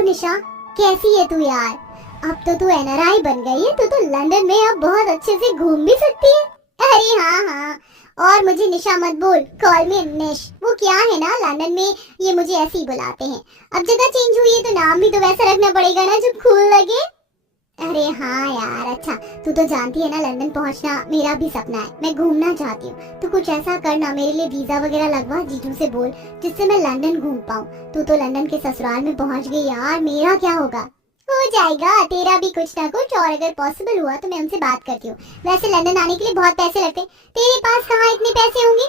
Hello निशा, कैसी है तू यार? अब तो तू एनआरआई बन गई है, तू तो लंदन में अब बहुत अच्छे से घूम भी सकती है। अरे हाँ हाँ, और मुझे निशा मत बोल, कॉल मी निश। वो क्या है ना, लंदन में ये मुझे ऐसे ही बुलाते हैं। अब जगह चेंज हुई है तो नाम भी तो वैसा रखना पड़ेगा ना जो कूल लगे। अरे हाँ यार, अच्छा तू तो जानती है ना लंदन पहुंचना मेरा भी सपना है। मैं घूमना चाहती हूँ, तो कुछ ऐसा करना, मेरे लिए वीजा वगैरह लगवा, जीजू से बोल जिससे मैं लंदन घूम पाऊँ। तू तो लंदन के ससुराल में पहुंच गई यार, मेरा क्या होगा? हो जाएगा तेरा भी कुछ ना कुछ, और अगर पॉसिबल हुआ तो मैं उनसे बात करती हूँ। वैसे लंदन आने के लिए बहुत पैसे लगते, तेरे पास कहाँ इतने पैसे होंगे?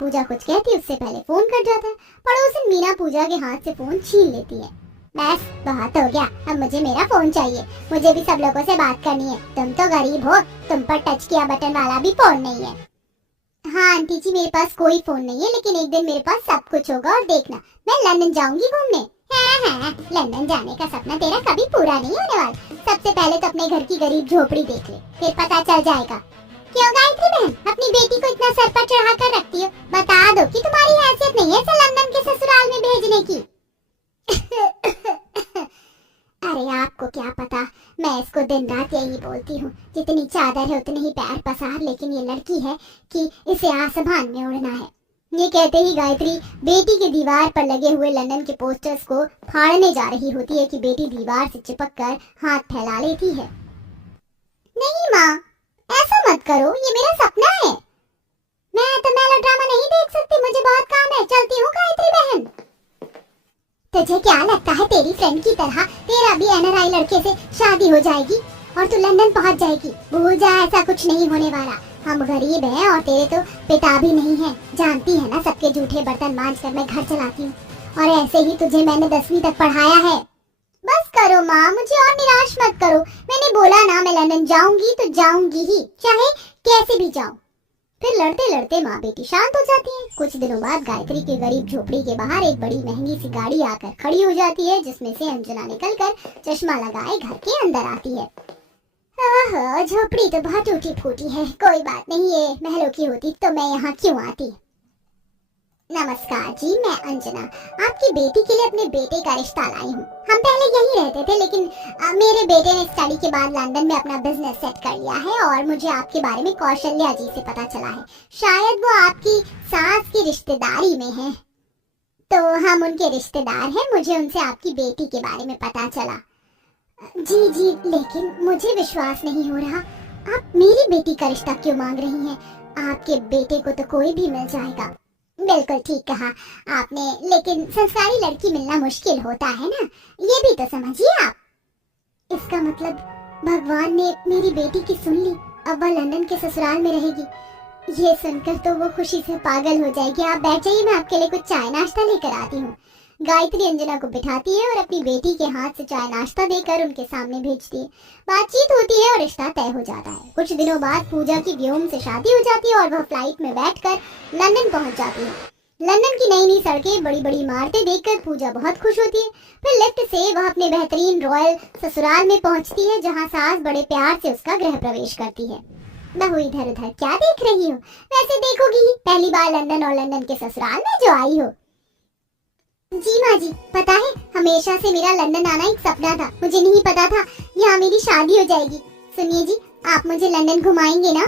पूजा कुछ कहती उससे पहले फोन कट जाता है। पड़ोसन मीना पूजा के हाथ से फोन छीन लेती है। बस बहुत हो गया, अब मुझे मेरा फोन चाहिए। मुझे भी सब लोगों से बात करनी है। तुम तो गरीब हो, तुम पर टच किया बटन वाला भी फोन नहीं है। हाँ आंटी जी, मेरे पास कोई फोन नहीं है, लेकिन एक दिन मेरे पास सब कुछ होगा और देखना, मैं लंदन जाऊंगी घूमने। हाँ हाँ, लंदन जाने का सपना तेरा कभी पूरा नहीं होने वाला। सबसे पहले तो अपने घर की गरीब झोपड़ी देख ले, फिर पता चल जाएगा। क्यों गायत्री बहन, अपनी बेटी को इतना सर पर चढ़ा कर रखती हो? बता दो कि तुम्हारी हैसियत नहीं है इसे लंदन के ससुराल में भेजने की। अरे आपको क्या पता, मैं इसको दिन रात यही बोलती हूँ, जितनी चादर है उतने ही पैर पसार, लेकिन ये लड़की है कि इसे आसमान में उड़ना है। ये कहते ही गायत्री बेटी के दीवार पर लगे हुए लंदन के पोस्टर्स को फाड़ने जा रही होती है कि बेटी दीवार से चिपक कर हाथ फैला लेती है। नहीं माँ, ऐसा मत करो, ये मेरा सपना है। मैं तो मेलोड्रामा नहीं देख सकती, मुझे बहुत काम है, चलती हूँ गायत्री बहन। तुझे क्या लगता है तेरी फ्रेंड की तरह तेरा भी एनआरआई लड़के से शादी हो जाएगी और तू लंदन पहुंच जाएगी? भूल जा, ऐसा कुछ नहीं होने वाला। हम गरीब हैं और तेरे तो पिता भी नहीं है, जानती है ना, सबके जूठे बर्तन मांज कर मैं घर चलाती हूँ, और ऐसे ही तुझे मैंने 10वीं तक पढ़ाया है। बस करो माँ, मुझे और निराश मत करो। मैंने बोला ना, मैं लंदन जाऊंगी तो जाऊंगी ही, चाहे कैसे भी जाऊं। फिर लड़ते लड़ते माँ बेटी शांत हो जाती हैं। कुछ दिनों बाद गायत्री की गरीब झोपड़ी के बाहर एक बड़ी महंगी सी गाड़ी आकर खड़ी हो जाती है, जिसमें से अंजना निकलकर चश्मा लगाए घर के अंदर आती है। ओहो, झोपड़ी तो बहुत टूटी फूटी है, कोई बात नहीं, ये महलों की होती तो मैं यहाँ क्यों आती। नमस्कार जी, मैं अंजना आपकी बेटी के लिए अपने बेटे का रिश्ता लाई हूँ। हम पहले यहीं रहते थे, लेकिन मेरे बेटे ने स्टडी के बाद लंदन में अपना बिजनेस सेट कर लिया है, और मुझे आपके बारे में कौशल्या जी से पता चला है। शायद वो आपकी सास की रिश्तेदारी में है, तो हम उनके रिश्तेदार हैं। मुझे उनसे आपकी बेटी के बारे में पता चला। जी जी, लेकिन मुझे विश्वास नहीं हो रहा, आप मेरी बेटी का रिश्ता क्यों मांग रही हैं? आपके बेटे को तो कोई भी मिल जाएगा। बिल्कुल ठीक कहा आपने, लेकिन संस्कारी लड़की मिलना मुश्किल होता है ना, ये भी तो समझिए आप। इसका मतलब भगवान ने मेरी बेटी की सुन ली, अब वह लंदन के ससुराल में रहेगी। ये सुनकर तो वो खुशी से पागल हो जाएगी। आप बैठ जाइए, मैं आपके लिए कुछ चाय नाश्ता लेकर आती हूँ। गायत्री अंजना को बिठाती है और अपनी बेटी के हाथ से चाय नाश्ता देकर उनके सामने भेजती है। बातचीत होती है और रिश्ता तय हो जाता है। कुछ दिनों बाद पूजा की व्योम से शादी हो जाती है और वह फ्लाइट में बैठकर लंदन पहुंच जाती है। लंदन की नई नई सड़कें, बड़ी बड़ी इमारतें देखकर पूजा बहुत खुश होती है। फिर लिफ्ट से वह अपने बेहतरीन रॉयल ससुराल में पहुंचती है, जहां सास बड़े प्यार से उसका गृह प्रवेश करती है। बहू इधर उधर क्या देख रही हो? वैसे देखोगी ही, पहली बार लंदन और लंदन के ससुराल में जो आई हो। जी माँ जी, पता है हमेशा से मेरा लंदन आना एक सपना था। मुझे नहीं पता था यहाँ मेरी शादी हो जाएगी। सुनिए जी, आप मुझे लंदन घुमाएंगे ना?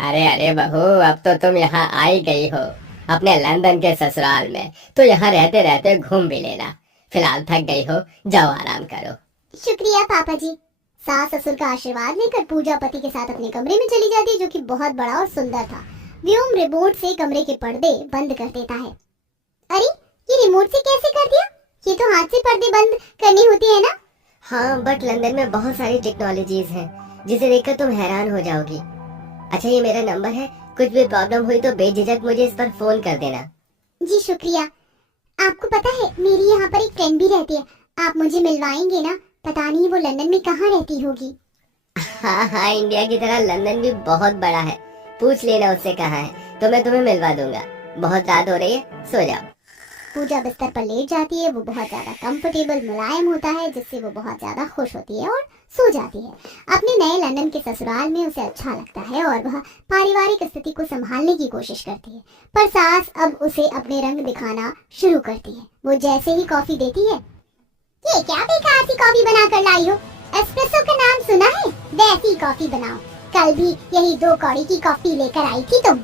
अरे अरे बहू, अब तो तुम यहाँ आई गई हो अपने लंदन के ससुराल में, तो यहाँ रहते रहते घूम भी लेना। फिलहाल थक गई हो, जाओ आराम करो। शुक्रिया पापा जी। सास ससुर का आशीर्वाद लेकर पूजा पति के साथ अपने कमरे में चली जाती है, जो कि बहुत बड़ा और सुंदर था। व्योम रिमोट से कमरे के पर्दे बंद कर देता है। अरे, ये रिमोट से कैसे कर दिया? ये तो हाथ से पर्दे बंद करनी होती है ना? हाँ, बट लंदन में बहुत सारी टेक्नोलॉजीज हैं जिसे देखकर तुम हैरान हो जाओगी। अच्छा, ये मेरा नंबर है, कुछ भी प्रॉब्लम हुई तो बेझिझक मुझे इस पर फोन कर देना। जी शुक्रिया। आपको पता है मेरी यहाँ पर एक फ्रेंड भी रहती है, आप मुझे मिलवाएंगे ना? पता नहीं वो लंदन में कहाँ रहती होगी। हाँ हाँ, इंडिया की तरह लंदन भी बहुत बड़ा है, पूछ लेना उससे कहाँ है, तो मैं तुम्हें मिलवा दूंगा। बहुत रात हो रही है, सो जाओ। पूजा बिस्तर पर लेट जाती है। वो बहुत ज्यादा कंफर्टेबल मुलायम होता है, जिससे वो बहुत ज्यादा खुश होती है और सो जाती है। अपने नए लंदन के ससुराल में उसे अच्छा लगता है और वह पारिवारिक स्थिति को संभालने की कोशिश करती है, पर सास अब उसे अपने रंग दिखाना शुरू करती है। वो जैसे ही कॉफी देती है, ये क्या बेकार सी कॉफी बना कर लाई हो, एस्प्रेसो का नाम सुना है, वैसी कॉफी बनाओ, कल भी यही 2 कौड़ी की कॉफी लेकर आई थी तुम।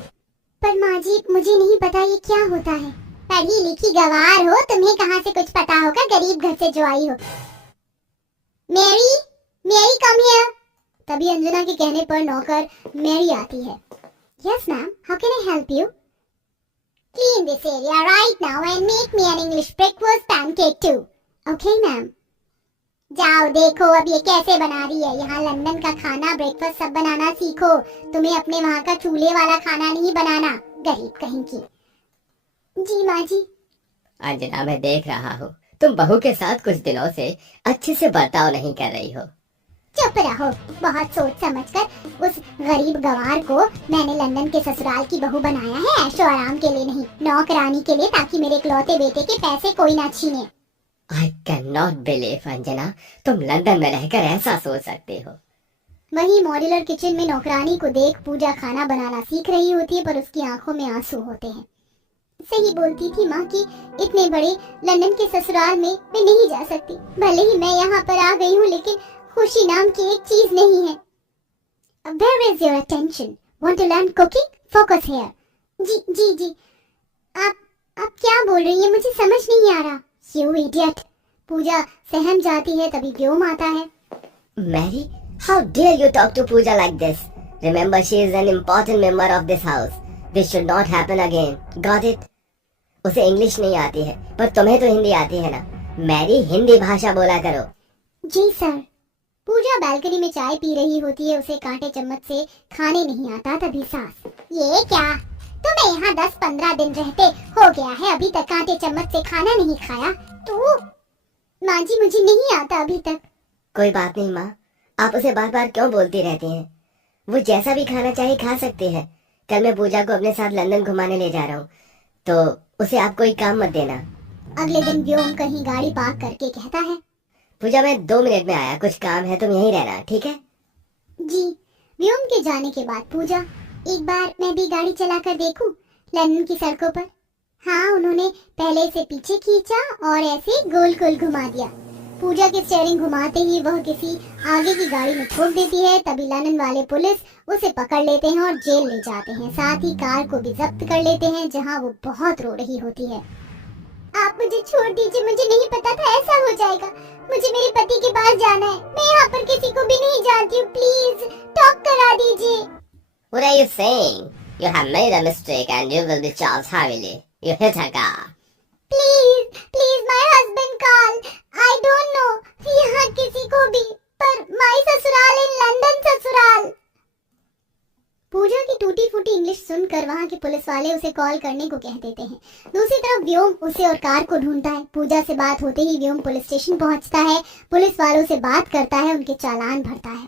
पर माँ जी, मुझे नहीं पता ये क्या होता है। पढ़ी लिखी गवार हो, तुम्हें कहाँ से कुछ पता होगा, गरीब घर से जो आई हो। Mary, Mary come here. तभी अंजना के कहने पर नौकर मैरी आती है। Yes ma'am, how can I help you? Clean this area right now and make me an English breakfast pancake too. Okay ma'am. जाओ देखो अब ये कैसे बना रही है। यहाँ लंदन का खाना ब्रेकफास्ट सब बनाना सीखो, तुम्हें अपने वहाँ का चूल्हे वाला खाना नहीं बनाना, गरीब कहीं की। जी माँ जी। अंजना, मैं देख रहा हूँ तुम बहू के साथ कुछ दिनों से अच्छे से बर्ताव नहीं कर रही हो। चुप रहो, बहुत सोच समझकर उस गरीब गंवार को मैंने लंदन के ससुराल की बहू बनाया है, ऐशो आराम के लिए नहीं, नौकरानी के लिए, ताकि मेरे इकलौते बेटे के पैसे कोई ना छीने। I can not believe Anjana, तुम लंदन में रहकर ऐसा सोच सकते हो। वही मॉड्यूलर किचन में नौकरानी को देख पूजा खाना बनाना सीख रही होती है, पर उसकी आंखों में आंसू होते हैं। सही बोलती थी माँ कि इतने बड़े लंदन के ससुराल में मैं नहीं जा सकती। भले ही मैं यहाँ पर आ गई हूँ, लेकिन खुशी नाम की एक चीज नहीं है। Where is your attention? Want to learn cooking? Focus here. जी जी जी। आप क्या बोल रही हैं? मुझे समझ नहीं आ रहा। You idiot. पूजा सहम जाती है, तभी व्योम आता है। Mary, how dare you talk to Pooja like this? Remember, she is an important member of this house. This should not happen again. Got it? उसे इंग्लिश नहीं आती है, पर तुम्हें तो हिंदी आती है ना। मैरी, हिंदी भाषा बोला करो। जी सर। पूजा बालकनी में चाय पी रही होती है, उसे कांटे चम्मच से खाने नहीं आता। तभी सास, ये क्या, तुम्हें यहाँ 10-15 दिन रहते हो गया है, अभी तक कांटे चम्मच से खाना नहीं खाया? तो माँ जी, मुझे नहीं आता अभी तक। कोई बात नहीं माँ, आप उसे बार बार क्यों बोलती रहती हैं? वो जैसा भी खाना चाहे खा सकती है। कल मैं पूजा को अपने साथ लंदन घुमाने ले जा रहा हूँ, तो उसे आप कोई काम मत देना। अगले दिन व्योम कहीं गाड़ी पार्क करके कहता है, पूजा, मैं 2 मिनट में आया, कुछ काम है, तुम यहीं रहना, ठीक है? जी। व्योम के जाने के बाद पूजा, एक बार मैं भी गाड़ी चलाकर देखूं लंदन की सड़कों पर। हाँ, उन्होंने पहले से पीछे खींचा और ऐसे गोल गोल घुमा दिया। पूजा की स्टीयरिंग घुमाते ही वह किसी आगे की गाड़ी में ठोक देती है। तभी लंदन वाले पुलिस उसे पकड़ लेते हैं और जेल ले जाते हैं। साथ ही कार को भी जब्त कर लेते हैं, जहाँ वो बहुत रो रही होती है। आप मुझे छोड़ दीजिए, मुझे नहीं पता था ऐसा हो जाएगा। मुझे मेरे पति के पास जाना है, मैं यहाँ पर किसी को भी नहीं जानती हूँ, प्लीज टॉक करा दीजिए। What are you saying? You have made a mistake and you will be charged heavily. You hit a car. Please please my husband call. I don't know यहाँ किसी को भी, पर माय ससुराल इन लंदन ससुराल। पूजा की टूटी फूटी इंग्लिश सुनकर वहाँ के पुलिस वाले उसे कॉल करने को कह देते हैं। दूसरी तरफ व्योम उसे और कार को ढूंढता है। पूजा से बात होते ही व्योम पुलिस स्टेशन पहुँचता है, पुलिस वालों से बात करता है, उनके चालान भरता है।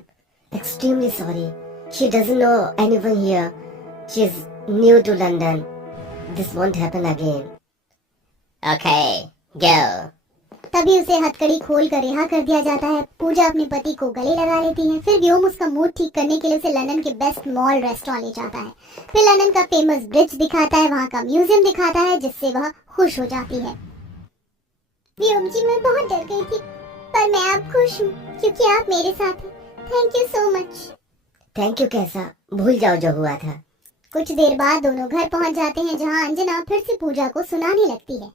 Extremely sorry. She doesn't know anyone here. She's new to London. This won't happen again. Okay, go. तभी उसे हथकड़ी खोल कर रिहा कर दिया जाता है। पूजा अपने पति को गले लगा लेती है। फिर व्योम उसका मूड ठीक करने के लिए उसे लंदन के बेस्ट मॉल रेस्टोरेंट ले जाता है। फिर लंदन का फेमस ब्रिज दिखाता है, वहाँ का म्यूजियम दिखाता है, जिससे वह खुश हो जाती है। व्योम जी, मैं बहुत डर गई थी, पर मैं अब खुश हूँ क्योंकि आप मेरे साथ हैं। Thank you so much. Thank you कैसा, भूल जाओ जो हुआ था। कुछ देर बाद दोनों घर पहुँच जाते हैं, जहाँ अंजना फिर से पूजा को सुनाने लगती है।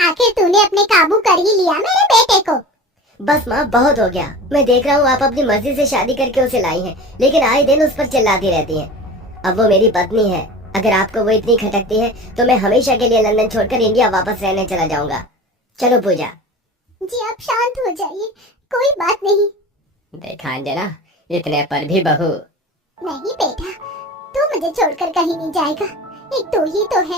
आखिर तूने अपने काबू कर ही लिया मेरे बेटे को। बस माँ, बहुत हो गया। मैं देख रहा हूँ आप अपनी मर्जी से शादी करके उसे लाई हैं, लेकिन आए दिन उस पर चिल्लाती रहती हैं। अब वो मेरी पत्नी है, अगर आपको वो इतनी खटकती है तो मैं हमेशा के लिए लंदन छोड़कर इंडिया वापस रहने चला जाऊंगा। चलो पूजा। जी आप शांत हो जाइए, कोई बात नहीं। देखा अंजना, इतने पर भी बहू। नहीं बेटा, तू मुझे छोड़कर कहीं नहीं जाएगा, एक तो ही तो है।